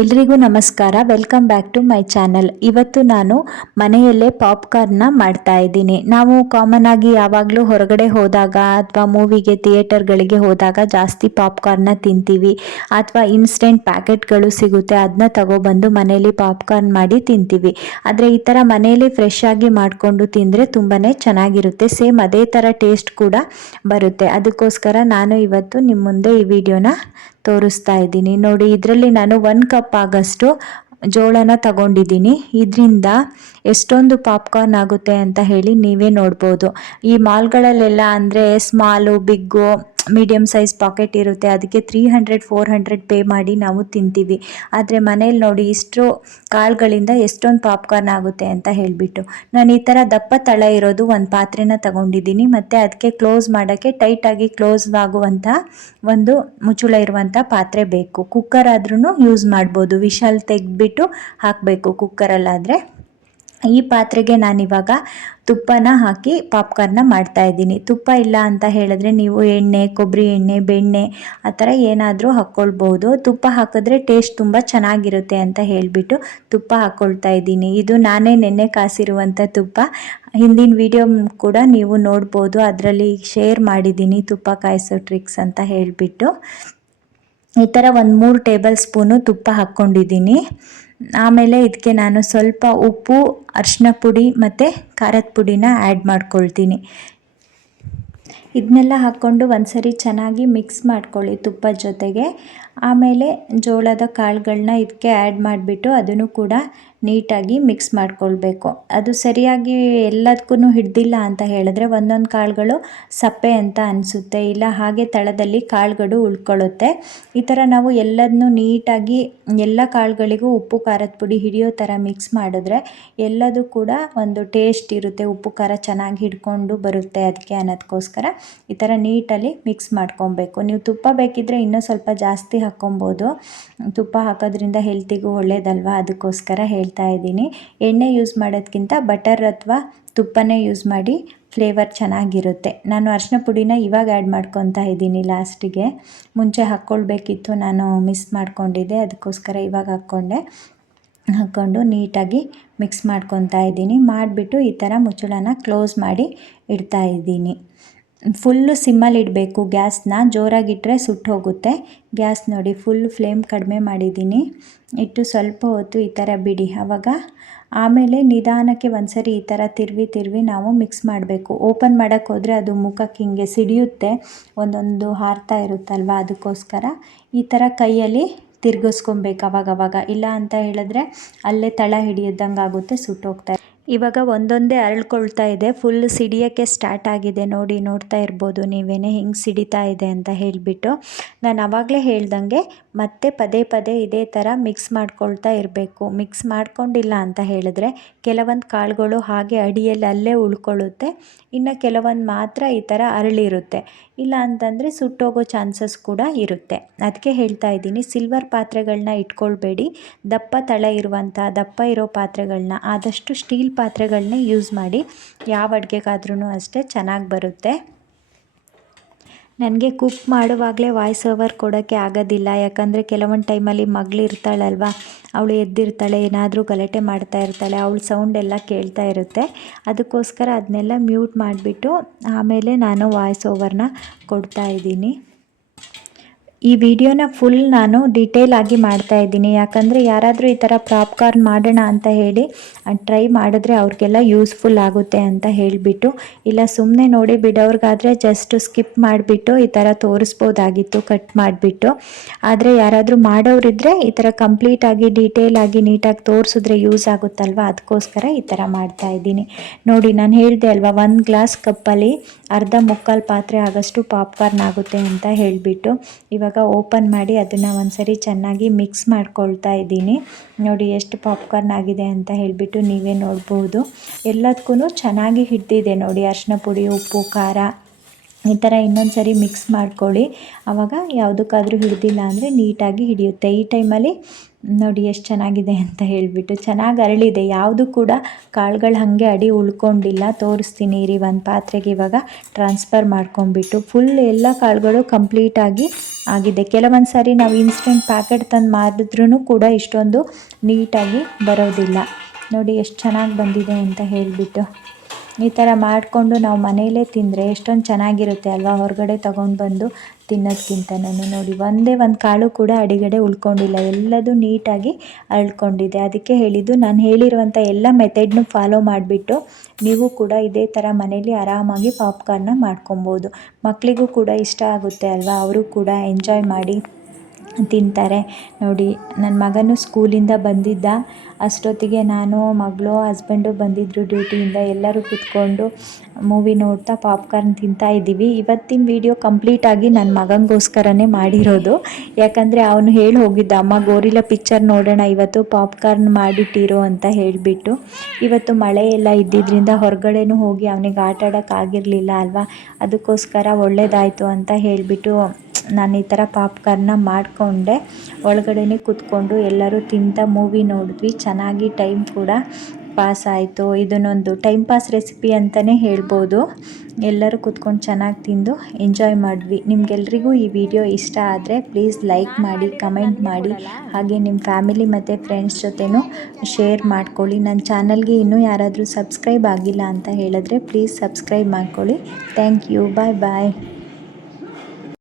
ಎಲ್ರಿಗೂ ನಮಸ್ಕಾರ. Welcome back to my channel. ಇವತ್ತು ನಾನು ಮನೆಯಲ್ಲೇ ಪಾಪ್ಕಾರ್ನ್ನ ಮಾಡ್ತಾ ಇದ್ದೀನಿ. ನಾವು ಕಾಮನ್ ಆಗಿ ಯಾವಾಗಲೂ ಹೊರಗಡೆ ಹೋದಾಗ ಅಥವಾ ಮೂವಿಗೆ ಥಿಯೇಟರ್ಗಳಿಗೆ ಹೋದಾಗ ಜಾಸ್ತಿ ಪಾಪ್ಕಾರ್ನ್ನ ತಿಂತೀವಿ, ಅಥವಾ ಇನ್ಸ್ಟೆಂಟ್ ಪ್ಯಾಕೆಟ್ಗಳು ಸಿಗುತ್ತೆ, ಅದನ್ನ ತಗೊಬಂದು ಮನೇಲಿ ಪಾಪ್ಕಾರ್ನ್ ಮಾಡಿ ತಿಂತೀವಿ. ಆದರೆ ಈ ಥರ ಮನೆಯಲ್ಲಿ ಫ್ರೆಶ್ ಆಗಿ ಮಾಡಿಕೊಂಡು ತಿಂದರೆ ತುಂಬಾ ಚೆನ್ನಾಗಿರುತ್ತೆ. ಸೇಮ್ ಅದೇ ಥರ ಟೇಸ್ಟ್ ಕೂಡ ಬರುತ್ತೆ. ಅದಕ್ಕೋಸ್ಕರ ನಾನು ಇವತ್ತು ನಿಮ್ಮ ಮುಂದೆ ಈ ವಿಡಿಯೋನ ತೋರಿಸ್ತಾ ಇದ್ದೀನಿ. ನೋಡಿ, ಇದರಲ್ಲಿ ನಾನು 1 ಕಪ್ ಆಗಷ್ಟು ಜೋಳನ ತಗೊಂಡಿದ್ದೀನಿ. ಇದರಿಂದ ಎಷ್ಟೊಂದು ಪಾಪ್ಕಾರ್ನ್ ಆಗುತ್ತೆ ಅಂತ ಹೇಳಿ ನೀವೇ ನೋಡ್ಬೋದು. ಈ ಮಾಲ್ಗಳಲ್ಲೆಲ್ಲ ಅಂದರೆ small, big, medium size packet ಇರುತ್ತೆ, ಅದಕ್ಕೆ 300-400 ಪೇ ಮಾಡಿ ನಾವು ತಿಂತೀವಿ. ಆದರೆ ಮನೇಲಿ ನೋಡಿ, ಇಷ್ಟು ಕಾಳುಗಳಿಂದ ಎಷ್ಟೊಂದು ಪಾಪ್ಕಾರ್ನ್ ಆಗುತ್ತೆ ಅಂತ ಹೇಳಿಬಿಟ್ಟು ನಾನು ಈ ಥರ ದಪ್ಪ ತಳ ಇರೋದು ಒಂದು ಪಾತ್ರೆನ ತಗೊಂಡಿದ್ದೀನಿ. ಮತ್ತು ಅದಕ್ಕೆ ಕ್ಲೋಸ್ ಮಾಡೋಕ್ಕೆ ಟೈಟಾಗಿ ಕ್ಲೋಸ್ ಆಗುವಂಥ ಒಂದು ಮುಚ್ಚಳ ಇರುವಂಥ ಪಾತ್ರೆ ಬೇಕು. ಕುಕ್ಕರ್ ಆದ್ರೂ ಯೂಸ್ ಮಾಡ್ಬೋದು, ವಿಶಲ್ ತೆಗೆದ್ಬಿಟ್ಟು ಹಾಕಬೇಕು ಕುಕ್ಕರಲ್ಲಾದರೆ. ಈ ಪಾತ್ರೆಗೆ ನಾನಿವಾಗ ತುಪ್ಪನ ಹಾಕಿ ಪಾಪ್ಕಾರ್ನ್ನ ಮಾಡ್ತಾ ಇದ್ದೀನಿ. ತುಪ್ಪ ಇಲ್ಲ ಅಂತ ಹೇಳಿದ್ರೆ ನೀವು ಎಣ್ಣೆ, ಕೊಬ್ಬರಿ ಎಣ್ಣೆ, ಬೆಣ್ಣೆ ಆ ಥರ ಏನಾದರೂ ಹಾಕ್ಕೊಳ್ಬೋದು. ತುಪ್ಪ ಹಾಕಿದ್ರೆ ಟೇಸ್ಟ್ ತುಂಬ ಚೆನ್ನಾಗಿರುತ್ತೆ ಅಂತ ಹೇಳಿಬಿಟ್ಟು ತುಪ್ಪ ಹಾಕ್ಕೊಳ್ತಾ ಇದ್ದೀನಿ. ಇದು ನಾನೇ ನೆನ್ನೆ ಕಾಸಿರುವಂಥ ತುಪ್ಪ. ಹಿಂದಿನ ವಿಡಿಯೋ ಕೂಡ ನೀವು ನೋಡ್ಬೋದು, ಅದರಲ್ಲಿ ಶೇರ್ ಮಾಡಿದ್ದೀನಿ ತುಪ್ಪ ಕಾಯಿಸೋ ಟ್ರಿಕ್ಸ್ ಅಂತ ಹೇಳಿಬಿಟ್ಟು. ಈ ಥರ ಒಂದು 3 ಟೇಬಲ್ ಸ್ಪೂನು ತುಪ್ಪ ಹಾಕ್ಕೊಂಡಿದ್ದೀನಿ. ಆಮೇಲೆ ಇದಕ್ಕೆ ನಾನು ಸ್ವಲ್ಪ ಉಪ್ಪು, ಅರಿಶಿನ ಪುಡಿ ಮತ್ತು ಖಾರದ ಪುಡಿನ ಆ್ಯಡ್ ಮಾಡ್ಕೊಳ್ತೀನಿ. ಇದನ್ನೆಲ್ಲ ಹಾಕ್ಕೊಂಡು ಒಂದ್ಸರಿ ಚೆನ್ನಾಗಿ ಮಿಕ್ಸ್ ಮಾಡ್ಕೊಳ್ಳಿ ತುಪ್ಪದ ಜೊತೆಗೆ. ಆಮೇಲೆ ಜೋಳದ ಕಾಳುಗಳನ್ನ ಇದಕ್ಕೆ ಆ್ಯಡ್ ಮಾಡಿಬಿಟ್ಟು ಅದನ್ನು ಕೂಡ ನೀಟಾಗಿ ಮಿಕ್ಸ್ ಮಾಡ್ಕೊಳ್ಬೇಕು. ಅದು ಸರಿಯಾಗಿ ಎಲ್ಲದಕ್ಕೂ ಹಿಡ್ದಿಲ್ಲ ಅಂತ ಹೇಳಿದ್ರೆ ಒಂದೊಂದು ಕಾಳುಗಳು ಸಪ್ಪೆ ಅಂತ ಅನಿಸುತ್ತೆ, ಇಲ್ಲ ಹಾಗೆ ತಳದಲ್ಲಿ ಕಾಳುಗಳು ಉಳ್ಕೊಳ್ಳುತ್ತೆ. ಈ ಥರ ನಾವು ಎಲ್ಲದನ್ನೂ ನೀಟಾಗಿ ಎಲ್ಲ ಕಾಳುಗಳಿಗೂ ಉಪ್ಪು ಖಾರದ ಪುಡಿ ಹಿಡಿಯೋ ಥರ ಮಿಕ್ಸ್ ಮಾಡಿದ್ರೆ ಎಲ್ಲದೂ ಕೂಡ ಒಂದು ಟೇಸ್ಟ್ ಇರುತ್ತೆ, ಉಪ್ಪು ಖಾರ ಚೆನ್ನಾಗಿ ಹಿಡ್ಕೊಂಡು ಬರುತ್ತೆ. ಅದಕ್ಕೆ ಅನ್ನೋದಕ್ಕೋಸ್ಕರ ಈ ಥರ ನೀಟಲ್ಲಿ ಮಿಕ್ಸ್ ಮಾಡ್ಕೊಬೇಕು. ನೀವು ತುಪ್ಪ ಬೇಕಿದ್ದರೆ ಇನ್ನೂ ಸ್ವಲ್ಪ ಜಾಸ್ತಿ ಹಾಕ್ಕೊಬೋದು. ತುಪ್ಪ ಹಾಕೋದ್ರಿಂದ ಹೆಲ್ತಿಗೂ ಒಳ್ಳೇದಲ್ವ, ಅದಕ್ಕೋಸ್ಕರ ಹೇಳ್ತಾ ಇದ್ದೀನಿ. ಎಣ್ಣೆ ಯೂಸ್ ಮಾಡೋದ್ಕಿಂತ ಬಟರ್ ಅಥವಾ ತುಪ್ಪನೇ ಯೂಸ್ ಮಾಡಿ, ಫ್ಲೇವರ್ ಚೆನ್ನಾಗಿರುತ್ತೆ. ನಾನು ಅರಿಶಿನ ಪುಡಿನ ಇವಾಗ ಆ್ಯಡ್ ಮಾಡ್ಕೊತಾ ಇದ್ದೀನಿ ಲಾಸ್ಟಿಗೆ. ಮುಂಚೆ ಹಾಕ್ಕೊಳ್ಬೇಕಿತ್ತು, ನಾನು ಮಿಸ್ ಮಾಡ್ಕೊಂಡಿದ್ದೆ, ಅದಕ್ಕೋಸ್ಕರ ಇವಾಗ ಹಾಕ್ಕೊಂಡು ನೀಟಾಗಿ ಮಿಕ್ಸ್ ಮಾಡ್ಕೊತಾ ಇದ್ದೀನಿ. ಮಾಡಿಬಿಟ್ಟು ಈ ಥರ ಮುಚ್ಚಳನ ಕ್ಲೋಸ್ ಮಾಡಿ ಇಡ್ತಾ ಇದ್ದೀನಿ. ಫುಲ್ಲು ಸಿಮ್ಮಲ್ಲಿ ಇಡಬೇಕು ಗ್ಯಾಸ್ನ, ಜೋರಾಗಿಟ್ಟರೆ ಸುಟ್ಟು ಹೋಗುತ್ತೆ. ಗ್ಯಾಸ್ ನೋಡಿ ಫುಲ್ ಫ್ಲೇಮ್ ಕಡಿಮೆ ಮಾಡಿದ್ದೀನಿ. ಇಟ್ಟು ಸ್ವಲ್ಪ ಹೊತ್ತು ಈ ಥರ ಬಿಡಿ. ಆಮೇಲೆ ನಿಧಾನಕ್ಕೆ ಒಂದ್ಸರಿ ಈ ಥರ ತಿರುವಿ ನಾವು ಮಿಕ್ಸ್ ಮಾಡಬೇಕು. ಓಪನ್ ಮಾಡೋಕ್ಕೆ ಹೋದರೆ ಅದು ಮುಖಕ್ಕೆ ಹಿಂಗೆ ಸಿಡಿಯುತ್ತೆ, ಒಂದೊಂದು ಹಾರ್ತಾ ಇರುತ್ತಲ್ವ, ಅದಕ್ಕೋಸ್ಕರ ಈ ಥರ ಕೈಯಲ್ಲಿ ತಿರ್ಗಿಸ್ಕೊಬೇಕು ಅವಾಗವಾಗ. ಇಲ್ಲ ಅಂತ ಹೇಳಿದ್ರೆ ಅಲ್ಲೇ ತಳ ಹಿಡಿಯೋದಂಗೆ ಆಗುತ್ತೆ, ಸುಟ್ಟೋಗ್ತಾ. ಇವಾಗ ಒಂದೊಂದೇ ಅರಳ್ಕೊಳ್ತಾ ಇದೆ, ಫುಲ್ ಸಿಡಿಯೋಕ್ಕೆ ಸ್ಟಾರ್ಟ್ ಆಗಿದೆ. ನೋಡ್ತಾ ಇರ್ಬೋದು ನೀವೇನೆ ಹಿಂಗೆ ಸಿಡಿತಾ ಇದೆ ಅಂತ ಹೇಳಿಬಿಟ್ಟು. ನಾನು ಆವಾಗಲೇ ಹೇಳ್ದಂಗೆ ಮತ್ತೆ ಪದೇ ಇದೇ ಥರ ಮಿಕ್ಸ್ ಮಾಡ್ಕೊಳ್ತಾ ಇರಬೇಕು. ಮಿಕ್ಸ್ ಮಾಡ್ಕೊಂಡಿಲ್ಲ ಅಂತ ಹೇಳಿದ್ರೆ ಕೆಲವೊಂದು ಕಾಳುಗಳು ಹಾಗೆ ಅಡಿಯಲ್ಲಿ ಅಲ್ಲೇ ಉಳ್ಕೊಳ್ಳುತ್ತೆ, ಇನ್ನು ಕೆಲವೊಂದು ಮಾತ್ರ ಈ ಥರ ಅರಳಿರುತ್ತೆ. ಇಲ್ಲ ಅಂತಂದರೆ ಸುಟ್ಟೋಗೋ ಚಾನ್ಸಸ್ ಕೂಡ ಇರುತ್ತೆ. ಅದಕ್ಕೆ ಹೇಳ್ತಾ ಇದ್ದೀನಿ, ಸಿಲ್ವರ್ ಪಾತ್ರೆಗಳನ್ನ ಇಟ್ಕೊಳ್ಬೇಡಿ. ದಪ್ಪ ಇರೋ ಪಾತ್ರೆಗಳನ್ನ, ಆದಷ್ಟು ಸ್ಟೀಲ್ ಪಾತ್ರೆಗಳನ್ನೇ ಯೂಸ್ ಮಾಡಿ. ಯಾವ ಅಡುಗೆಗಾದ್ರೂ ಅಷ್ಟೇ ಚೆನ್ನಾಗಿ ಬರುತ್ತೆ. ನನಗೆ ಕುಕ್ ಮಾಡುವಾಗಲೇ ವಾಯ್ಸ್ ಓವರ್ ಕೊಡೋಕ್ಕೆ ಆಗೋದಿಲ್ಲ, ಯಾಕಂದರೆ ಕೆಲವೊಂದು ಟೈಮಲ್ಲಿ ಮಗಳಿರ್ತಾಳಲ್ವ, ಅವಳು ಎದ್ದಿರ್ತಾಳೆ, ಏನಾದರೂ ಗಲಾಟೆ ಮಾಡ್ತಾ ಇರ್ತಾಳೆ, ಅವಳ ಸೌಂಡೆಲ್ಲ ಕೇಳ್ತಾ ಇರುತ್ತೆ. ಅದಕ್ಕೋಸ್ಕರ ಅದನ್ನೆಲ್ಲ ಮ್ಯೂಟ್ ಮಾಡಿಬಿಟ್ಟು ಆಮೇಲೆ ನಾನು ವಾಯ್ಸ್ ಓವರ್ನ ಕೊಡ್ತಾ ಇದ್ದೀನಿ. ಈ ವಿಡಿಯೋನ ಫುಲ್ ನಾನು ಡೀಟೇಲ್ ಆಗಿ ಮಾಡ್ತಾ ಇದ್ದೀನಿ, ಯಾಕಂದರೆ ಯಾರಾದರೂ ಈ ಥರ ಪಾಪ್ಕಾರ್ನ್ ಮಾಡೋಣ ಅಂತ ಹೇಳಿ ಟ್ರೈ ಮಾಡಿದ್ರೆ ಅವ್ರಿಗೆಲ್ಲ ಯೂಸ್ಫುಲ್ ಆಗುತ್ತೆ ಅಂತ ಹೇಳಿಬಿಟ್ಟು. ಇಲ್ಲ ಸುಮ್ಮನೆ ನೋಡಿ ಬಿಡೋರ್ಗಾದರೆ ಜಸ್ಟ್ ಸ್ಕಿಪ್ ಮಾಡಿಬಿಟ್ಟು ಈ ಥರ ತೋರಿಸ್ಬೋದಾಗಿತ್ತು ಕಟ್ ಮಾಡಿಬಿಟ್ಟು. ಆದರೆ ಯಾರಾದರೂ ಮಾಡೋರಿದ್ದರೆ ಈ ಥರ ಕಂಪ್ಲೀಟಾಗಿ ಡೀಟೇಲಾಗಿ ನೀಟಾಗಿ ತೋರಿಸಿದ್ರೆ ಯೂಸ್ ಆಗುತ್ತಲ್ವ, ಅದಕ್ಕೋಸ್ಕರ ಈ ಥರ ಮಾಡ್ತಾ ಇದ್ದೀನಿ. ನೋಡಿ, ನಾನು ಹೇಳಿದೆ ಅಲ್ವಾ, 1 ಗ್ಲಾಸ್ ಕಪ್ಪಲ್ಲಿ ಅರ್ಧ ಮುಕ್ಕಾಲು ಪಾತ್ರೆ ಆಗಷ್ಟು ಪಾಪ್ಕಾರ್ನ್ ಆಗುತ್ತೆ ಅಂತ ಹೇಳಿಬಿಟ್ಟು. ಇವಾಗ ಓಪನ್ ಮಾಡಿ ಅದನ್ನು ಒಂದ್ಸರಿ ಚೆನ್ನಾಗಿ ಮಿಕ್ಸ್ ಮಾಡ್ಕೊಳ್ತಾ ಇದ್ದೀನಿ. ನೋಡಿ ಎಷ್ಟು ಪಾಪ್ಕಾರ್ನ್ ಆಗಿದೆ ಅಂತ ಹೇಳಿಬಿಟ್ಟು ನೀವೇ ನೋಡ್ಬೋದು. ಎಲ್ಲದಕ್ಕೂ ಚೆನ್ನಾಗಿ ಹಿಡ್ದಿದೆ ನೋಡಿ, ಅರಿಶಿನ ಪುಡಿ, ಉಪ್ಪು, ಖಾರ. ಈ ಥರ ಇನ್ನೊಂದು ಸರಿ ಮಿಕ್ಸ್ ಮಾಡ್ಕೊಳ್ಳಿ. ಆವಾಗ ಯಾವುದಕ್ಕಾದರೂ ಹಿಡ್ದಿಲ್ಲ ಅಂದರೆ ನೀಟಾಗಿ ಹಿಡಿಯುತ್ತೆ. ಈ ಟೈಮಲ್ಲಿ ನೋಡಿ ಎಷ್ಟು ಚೆನ್ನಾಗಿದೆ ಅಂತ ಹೇಳಿಬಿಟ್ಟು. ಚೆನ್ನಾಗಿ ಅರಳಿದೆ, ಯಾವುದು ಕೂಡ ಕಾಳುಗಳು ಹಾಗೆ ಅಡಿ ಉಳ್ಕೊಂಡಿಲ್ಲ. ತೋರಿಸ್ತೀನಿ ಇರಿ. ಒಂದು ಪಾತ್ರೆಗೆ ಇವಾಗ ಟ್ರಾನ್ಸ್ಫರ್ ಮಾಡ್ಕೊಂಬಿಟ್ಟು ಫುಲ್ ಎಲ್ಲ ಕಾಳುಗಳು ಕಂಪ್ಲೀಟಾಗಿ ಆಗಿದೆ. ಕೆಲವೊಂದು ಸಾರಿ ನಾವು ಇನ್ಸ್ಟೆಂಟ್ ಪ್ಯಾಕೆಟ್ ತಂದು ಮಾಡಿದ್ರೂ ಕೂಡ ಇಷ್ಟೊಂದು ನೀಟಾಗಿ ಬರೋದಿಲ್ಲ. ನೋಡಿ ಎಷ್ಟು ಚೆನ್ನಾಗಿ ಬಂದಿದೆ ಅಂತ ಹೇಳಿಬಿಟ್ಟು. ಈ ಥರ ಮಾಡಿಕೊಂಡು ನಾವು ಮನೆಯಲ್ಲೇ ತಿಂದರೆ ಎಷ್ಟೊಂದು ಚೆನ್ನಾಗಿರುತ್ತೆ ಅಲ್ವಾ, ಹೊರಗಡೆ ತೊಗೊಂಡು ಬಂದು ತಿನ್ನೋದಕ್ಕಿಂತನೂ. ನೋಡಿ ಒಂದೇ ಒಂದು ಕಾಳು ಕೂಡ ಅಡಿಗಡೆ ಉಳ್ಕೊಂಡಿಲ್ಲ, ಎಲ್ಲದೂ ನೀಟಾಗಿ ಅರಳ್ಕೊಂಡಿದೆ. ಅದಕ್ಕೆ ಹೇಳಿದ್ದು, ನಾನು ಹೇಳಿರುವಂಥ ಎಲ್ಲ ಮೆಥಡ್ನು ಫಾಲೋ ಮಾಡಿಬಿಟ್ಟು ನೀವು ಕೂಡ ಇದೇ ಥರ ಮನೇಲಿ ಆರಾಮಾಗಿ ಪಾಪ್ಕಾರ್ನ್ನ ಮಾಡ್ಕೊಬೋದು. ಮಕ್ಕಳಿಗೂ ಕೂಡ ಇಷ್ಟ ಆಗುತ್ತೆ ಅಲ್ವಾ, ಅವರು ಕೂಡ ಎಂಜಾಯ್ ಮಾಡಿ ತಿಂತಾರೆ. ನೋಡಿ ನನ್ನ ಮಗನೂ ಸ್ಕೂಲಿಂದ ಬಂದಿದ್ದ, ಅಷ್ಟೊತ್ತಿಗೆ ನಾನು, ಮಗಳು, ಹಸ್ಬೆಂಡು ಬಂದಿದ್ದರು ಡ್ಯೂಟಿಯಿಂದ. ಎಲ್ಲರೂ ಕೂತ್ಕೊಂಡು ಮೂವಿ ನೋಡ್ತಾ ಪಾಪ್ಕಾರ್ನ್ ತಿಂತಾ ಇದ್ದೀವಿ. ಇವತ್ತಿನ ವೀಡಿಯೋ ಕಂಪ್ಲೀಟಾಗಿ ನನ್ನ ಮಗನಿಗೋಸ್ಕರನೇ ಮಾಡಿರೋದು. ಯಾಕಂದರೆ ಅವನು ಹೇಳಿ ಹೋಗಿದ್ದ, ಅಮ್ಮ ಗೋರಿಲ್ಲ ಪಿಕ್ಚರ್ ನೋಡೋಣ ಇವತ್ತು, ಪಾಪ್ಕಾರ್ನ್ ಮಾಡಿಟ್ಟಿರು ಅಂತ ಹೇಳಿಬಿಟ್ಟು. ಇವತ್ತು ಮಳೆ ಎಲ್ಲ ಇದ್ದಿದ್ದರಿಂದ ಹೊರಗಡೆನೂ ಹೋಗಿ ಅವನಿಗೆ ಆಟ ಆಡೋಕ್ಕಾಗಿರಲಿಲ್ಲ ಅಲ್ವಾ, ಅದಕ್ಕೋಸ್ಕರ ಒಳ್ಳೆಯದಾಯಿತು ಅಂತ ಹೇಳಿಬಿಟ್ಟು ನಾನು ಈ ಥರ ಪಾಪ್ಕಾರ್ನ್ನ ಮಾಡಿಕೊಂಡೆ. ಒಳಗಡೆನೇ ಕೂತ್ಕೊಂಡು ಎಲ್ಲರೂ ತಿಂತ ಮೂವಿ ನೋಡಿದ್ವಿ. ಚೆನ್ನಾಗಿ ಟೈಮ್ ಕೂಡ ಪಾಸ್ ಆಯಿತು. ಇದನ್ನೊಂದು ಟೈಮ್ ಪಾಸ್ ರೆಸಿಪಿ ಅಂತಲೇ ಹೇಳ್ಬೋದು. ಎಲ್ಲರೂ ಕೂತ್ಕೊಂಡು ಚೆನ್ನಾಗಿ ತಿಂದು ಎಂಜಾಯ್ ಮಾಡಿದ್ವಿ. ನಿಮಗೆಲ್ರಿಗೂ ಈ ವಿಡಿಯೋ ಇಷ್ಟ ಆದರೆ ಪ್ಲೀಸ್ ಲೈಕ್ ಮಾಡಿ, ಕಮೆಂಟ್ ಮಾಡಿ, ಹಾಗೆ ನಿಮ್ಮ ಫ್ಯಾಮಿಲಿ ಮತ್ತು ಫ್ರೆಂಡ್ಸ್ ಜೊತೆನೂ ಶೇರ್ ಮಾಡ್ಕೊಳ್ಳಿ. ನನ್ನ ಚಾನಲ್ಗೆ ಇನ್ನೂ ಯಾರಾದರೂ ಸಬ್ಸ್ಕ್ರೈಬ್ ಆಗಿಲ್ಲ ಅಂತ ಹೇಳಿದ್ರೆ ಪ್ಲೀಸ್ ಸಬ್ಸ್ಕ್ರೈಬ್ ಮಾಡ್ಕೊಳ್ಳಿ. Thank you. Bye bye.